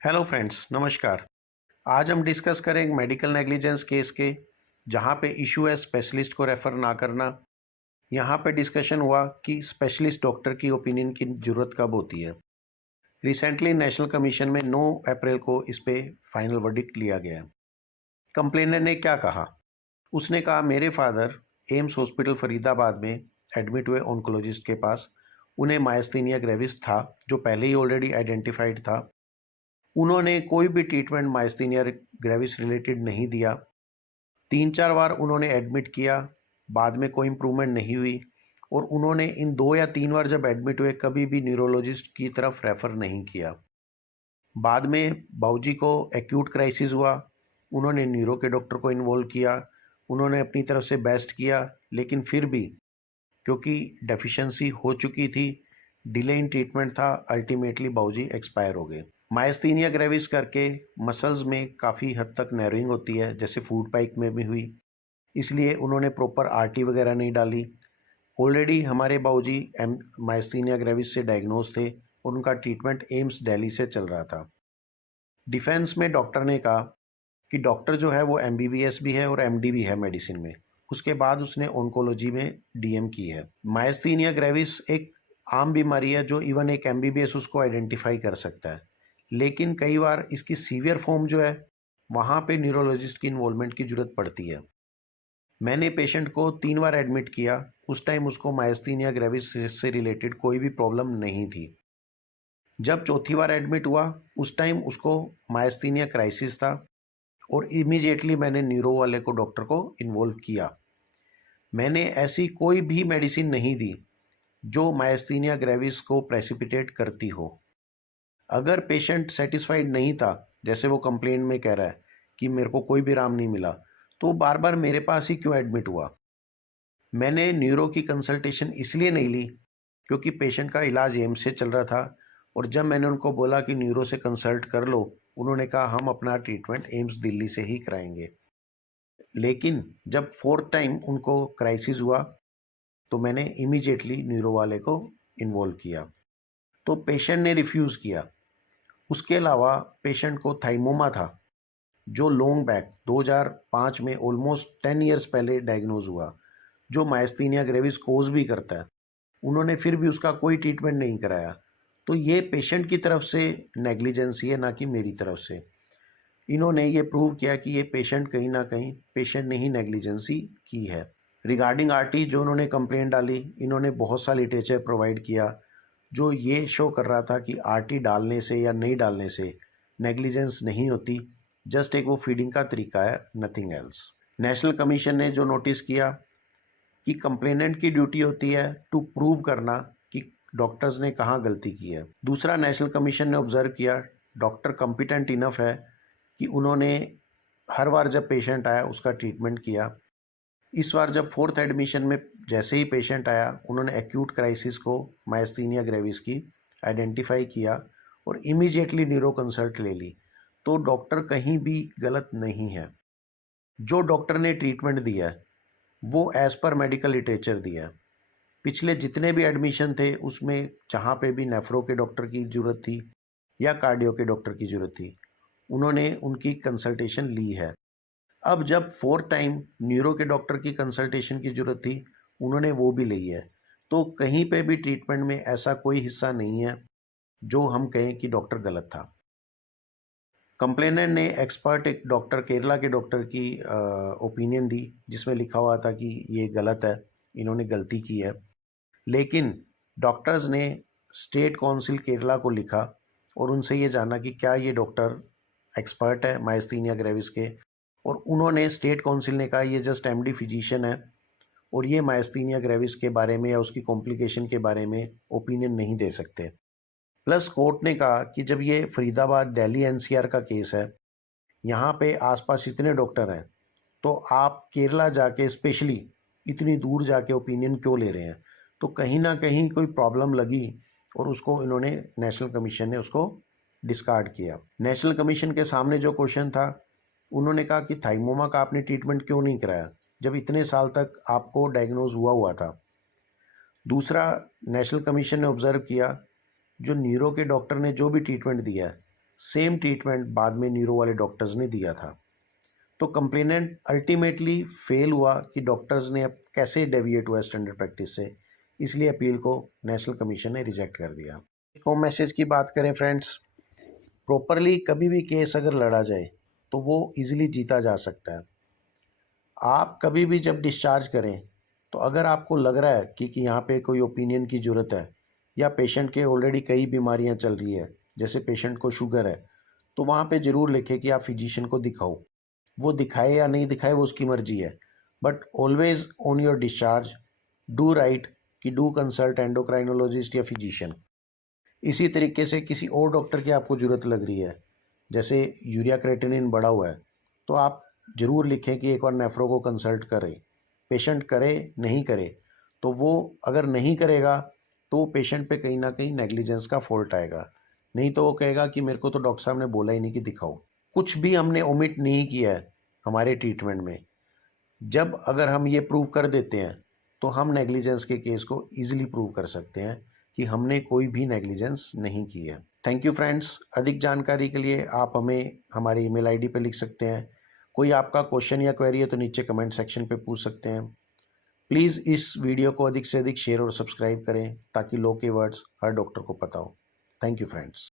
Hello friends, नमस्कार। आज हम डिस्कस करें एक मेडिकल नेग्लिजेंस केस के जहां पे इशू है स्पेशलिस्ट को रेफ़र ना करना। यहां पे डिस्कशन हुआ कि स्पेशलिस्ट डॉक्टर की ओपिनियन की ज़रूरत कब होती है। रिसेंटली नेशनल कमीशन में 9 अप्रैल को इस पे फाइनल वर्डिक्ट लिया गया। कंप्लेनर ने क्या कहा? उसने कहा मेरे फादर एम्स हॉस्पिटल फरीदाबाद में एडमिट हुए ऑन्कोलॉजिस्ट के पास। उन्हें मायस्थीनिया ग्रेविस था जो पहले ही ऑलरेडी आइडेंटिफाइड था। उन्होंने कोई भी ट्रीटमेंट मायस्थीनिया ग्रेविस रिलेटेड नहीं दिया। 3-4 बार उन्होंने एडमिट किया, बाद में कोई इम्प्रूवमेंट नहीं हुई और उन्होंने इन 2 या 3 बार जब एडमिट हुए कभी भी न्यूरोलॉजिस्ट की तरफ रेफ़र नहीं किया। बाद में बाबूजी को एक्यूट क्राइसिस हुआ, उन्होंने न्यूरो के डॉक्टर को इन्वॉल्व किया, उन्होंने अपनी तरफ से बेस्ट किया, लेकिन फिर भी क्योंकि डेफिशिएंसी हो चुकी थी, डिले इन ट्रीटमेंट था, अल्टीमेटली बाबूजी एक्सपायर हो गए। मायस्थीनिया ग्रेविस करके मसल्स में काफ़ी हद तक नैरोइंग होती है, जैसे फूड पाइप में भी हुई, इसलिए उन्होंने प्रॉपर आरटी वगैरह नहीं डाली। ऑलरेडी हमारे बाबूजी मायस्थीनिया ग्रेविस से डायग्नोज थे और उनका ट्रीटमेंट एम्स दिल्ली से चल रहा था। डिफेंस में डॉक्टर ने कहा कि डॉक्टर जो है वो एमबीबीएस भी है और एमडी भी है मेडिसिन में। उसके बाद उसने ऑन्कोलॉजी में डीएम की है। मायस्थीनिया ग्रेविस एक आम बीमारी है जो इवन एक एमबीबीएस उसको आइडेंटिफाई कर सकता है, लेकिन कई बार इसकी सीवियर फॉर्म जो है वहाँ पे न्यूरोलॉजिस्ट की इन्वॉल्वमेंट की ज़रूरत पड़ती है। मैंने पेशेंट को 3 बार एडमिट किया, उस टाइम उसको मायस्थीनिया ग्रेविस से रिलेटेड कोई भी प्रॉब्लम नहीं थी। जब चौथी बार एडमिट हुआ उस टाइम उसको मायस्थीनिया क्राइसिस था और इमीडिएटली मैंने न्यूरो वाले को डॉक्टर को इन्वॉल्व किया। मैंने ऐसी कोई भी मेडिसिन नहीं दी जो मायस्थीनिया ग्रेविस को प्रेसिपिटेट करती हो। अगर पेशेंट सेटिस्फाइड नहीं था, जैसे वो कंप्लेंट में कह रहा है कि मेरे को कोई भी आराम नहीं मिला, तो बार बार मेरे पास ही क्यों एडमिट हुआ? मैंने न्यूरो की कंसल्टेशन इसलिए नहीं ली क्योंकि पेशेंट का इलाज एम्स से चल रहा था और जब मैंने उनको बोला कि न्यूरो से कंसल्ट कर लो, उन्होंने कहा हम अपना ट्रीटमेंट एम्स दिल्ली से ही कराएंगे। लेकिन जब 4th टाइम उनको क्राइसिस हुआ तो मैंने इमीडिएटली न्यूरो वाले को इन्वॉल्व किया, तो पेशेंट ने रिफ्यूज़ किया। उसके अलावा पेशेंट को थाइमोमा था जो लॉन्ग बैक 2005 में ऑलमोस्ट 10 इयर्स पहले डायग्नोज हुआ, जो मायस्थीनिया ग्रेविस कोज भी करता है। उन्होंने फिर भी उसका कोई ट्रीटमेंट नहीं कराया, तो ये पेशेंट की तरफ से नेग्लिजेंसी है, ना कि मेरी तरफ से। इन्होंने ये प्रूव किया कि ये पेशेंट कहीं ना कहीं पेशेंट ने ही नेग्लिजेंसी की है। रिगार्डिंग आरटी जो उन्होंने कंप्लेंट डाली, इन्होंने बहुत सा लिटरेचर प्रोवाइड किया जो ये शो कर रहा था कि आरटी डालने से या नहीं डालने से नेग्लिजेंस नहीं होती, जस्ट एक वो फीडिंग का तरीका है, नथिंग एल्स। नेशनल कमीशन ने जो नोटिस किया कि कंप्लेनेंट की ड्यूटी होती है टू प्रूव करना कि डॉक्टर्स ने कहाँ गलती की है। दूसरा, नेशनल कमीशन ने ऑब्जर्व किया डॉक्टर कॉम्पिटेंट इनफ है कि उन्होंने हर बार जब पेशेंट आया उसका ट्रीटमेंट किया। इस बार जब 4th एडमिशन में जैसे ही पेशेंट आया, उन्होंने एक्यूट क्राइसिस को मायस्थीनिया ग्रेविस की आइडेंटिफाई किया और इमीडिएटली न्यूरो कंसल्ट ले ली। तो डॉक्टर कहीं भी गलत नहीं है। जो डॉक्टर ने ट्रीटमेंट दिया है वो एज़ पर मेडिकल लिटरेचर दिया है। पिछले जितने भी एडमिशन थे उसमें जहाँ पे भी नेफ्रो के डॉक्टर की ज़रूरत थी या कार्डियो के डॉक्टर की ज़रूरत थी, उन्होंने उनकी कंसल्टेशन ली है। अब जब 4th टाइम न्यूरो के डॉक्टर की कंसल्टेशन की ज़रूरत थी, उन्होंने वो भी ली है। तो कहीं पे भी ट्रीटमेंट में ऐसा कोई हिस्सा नहीं है जो हम कहें कि डॉक्टर गलत था। कंप्लेनेंट ने एक्सपर्ट एक डॉक्टर केरला के डॉक्टर की ओपिनियन दी जिसमें लिखा हुआ था कि ये गलत है, इन्होंने गलती की है। लेकिन डॉक्टर्स ने स्टेट काउंसिल केरला को लिखा और उनसे ये जाना कि क्या ये डॉक्टर एक्सपर्ट है मायस्थीनिया ग्रेविस के, और उन्होंने स्टेट काउंसिल ने कहा ये जस्ट एमडी फिजिशियन है और ये मायस्थीनिया ग्रेविस के बारे में या उसकी कॉम्प्लिकेशन के बारे में ओपिनियन नहीं दे सकते। प्लस कोर्ट ने कहा कि जब ये फरीदाबाद दिल्ली एनसीआर का केस है, यहाँ पे आसपास इतने डॉक्टर हैं, तो आप केरला जाके स्पेशली इतनी दूर जाके ओपिनियन क्यों ले रहे हैं? तो कहीं ना कहीं कोई प्रॉब्लम लगी और उसको इन्होंने नेशनल कमीशन ने उसको डिस्कार्ड किया। नेशनल कमीशन के सामने जो क्वेश्चन था, उन्होंने कहा कि थाइमोमा का आपने ट्रीटमेंट क्यों नहीं कराया जब इतने साल तक आपको डायग्नोज हुआ था। दूसरा, नेशनल कमीशन ने ऑब्जर्व किया जो न्यूरो के डॉक्टर ने जो भी ट्रीटमेंट दिया है, सेम ट्रीटमेंट बाद में न्यूरो वाले डॉक्टर्स ने दिया था। तो कंप्लेनेंट अल्टीमेटली फेल हुआ कि डॉक्टर्स ने अब कैसे डेविएट हुआ स्टैंडर्ड प्रैक्टिस से, इसलिए अपील को नेशनल कमीशन ने रिजेक्ट कर दिया। होम मैसेज की बात करें फ्रेंड्स, प्रॉपरली कभी भी केस अगर लड़ा जाए तो वो इजीली जीता जा सकता है। आप कभी भी जब डिस्चार्ज करें तो अगर आपको लग रहा है कि यहाँ पे कोई ओपिनियन की ज़रूरत है या पेशेंट के ऑलरेडी कई बीमारियाँ चल रही है, जैसे पेशेंट को शुगर है, तो वहाँ पे ज़रूर लिखें कि आप फिजिशियन को दिखाओ। वो दिखाए या नहीं दिखाए वो उसकी मर्जी है, but always on your discharge do right कि डू कंसल्ट एंडोक्राइनोलॉजिस्ट या फिजिशियन। इसी तरीके से किसी और डॉक्टर की आपको ज़रूरत लग रही है, जैसे यूरिया क्रेटिनिन बढ़ा हुआ है, तो आप ज़रूर लिखें कि एक बार नेफ्रो को कंसल्ट करें। पेशेंट करे नहीं करे, तो वो अगर नहीं करेगा तो पेशेंट पे कहीं ना कहीं नेग्लिजेंस का फॉल्ट आएगा, नहीं तो वो कहेगा कि मेरे को तो डॉक्टर साहब ने बोला ही नहीं कि दिखाओ। कुछ भी हमने ओमिट नहीं किया है हमारे ट्रीटमेंट में। जब अगर हम ये प्रूव कर देते हैं तो हम नेग्लिजेंस के केस को ईजिली प्रूव कर सकते हैं कि हमने कोई भी नेग्लिजेंस नहीं की है। Thank you friends. अधिक जानकारी के लिए आप हमें हमारे ईमेल आईडी पे लिख सकते हैं। कोई आपका क्वेश्चन या क्वेरी है तो नीचे कमेंट सेक्शन पे पूछ सकते हैं। प्लीज़ इस वीडियो को अधिक से अधिक शेयर और सब्सक्राइब करें ताकि लो के वर्ड्स हर डॉक्टर को पता हो। Thank you friends.